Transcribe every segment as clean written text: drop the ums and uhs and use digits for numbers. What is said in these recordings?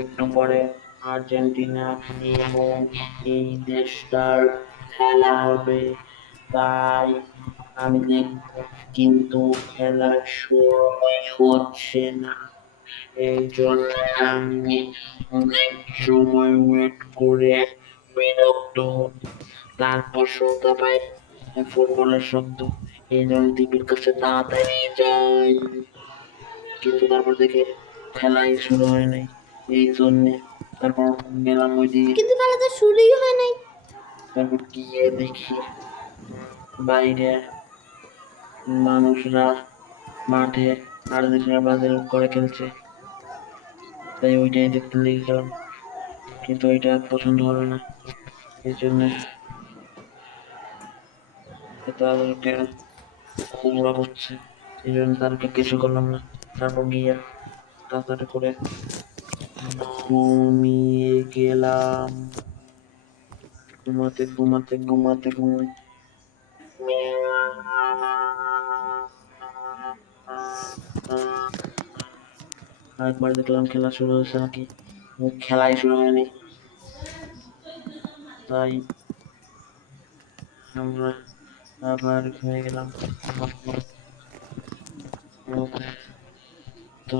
একটু পরে আর্জেন্টিনা এবং এই দেশটার খেলা হবে, তাই আমি দেখবো। কিন্তু খেলার সময় হচ্ছে না, এই জন্য আমি অনেক সময় ওয়েট করে বিরক্ত হই। তারপর শুনতে পাই ফুটবলের শব্দ, এই জন্য টিভির কাছে তাড়াতাড়ি যাই। কিন্তু তারপর দেখে খেলাই শুরু হয় নাই, এই জন্যে তারপর গেলাম ওই দিকে। কিন্তু খেলা তো শুরুই হয় নাই। তারপর গিয়ে দেখি বাইরে মানুষরা মাঠে আর্জেন্টিনা ব্রাজিল করে খেলছে, তাই ওইটাই দেখতে লেগে গেলাম। কিন্তু ওইটা পছন্দ হলো না, এই জন্য তাদেরকে হুমড়া করছে, এই জন্য তাদেরকে কিছু করলাম না। তারপর গিয়ে তাড়াতাড়ি করে ঘুমিয়ে গেলাম। ঘুমাতে ঘুমাতে ঘুমাতে ঘুমাতে আরেকবার দেখলাম খেলা শুরু হয়েছে নাকি, খেলাই শুরু হয়নি, তাই আমরা আবার ঘুমিয়ে গেলাম। তো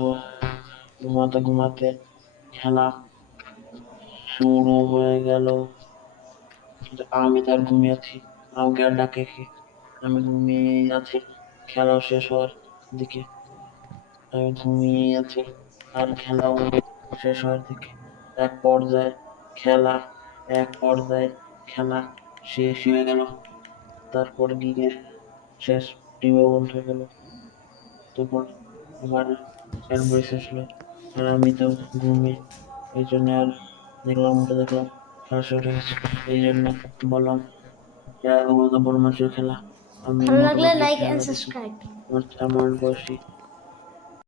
ঘুমাতে ঘুমাতে খেলা শুরু হয়ে গেল, কিন্তু আমি তার ঘুমিয়ে আছি। আমাকে আর ডাকে কে? আমি ঘুমিয়ে আছি। খেলা শেষ হওয়ার দিকে আমি ঘুমিয়ে আছি, আর খেলাও শেষ হওয়ার দিকে। এক পর্যায়ে খেলা এক পর্যায়ে খেলা শেষ হয়ে গেল। তারপর দিকে শেষ, টিভিও বন্ধ হয়ে গেল। তারপর আবার অ্যাডভাইস আসলো, আর আমি তো ঘুমিয়ে, এই জন্য আর দেখলাম, ওটা দেখলাম খেলা শুরু হয়ে গেছে। এই জন্য বললাম বড় মাসের খেলা, আমি ভালো মোটো লাগলে পাতলু লাইক এন্ড খেলা দেখি। সাবস্ক্রাইব। আমার বয়সী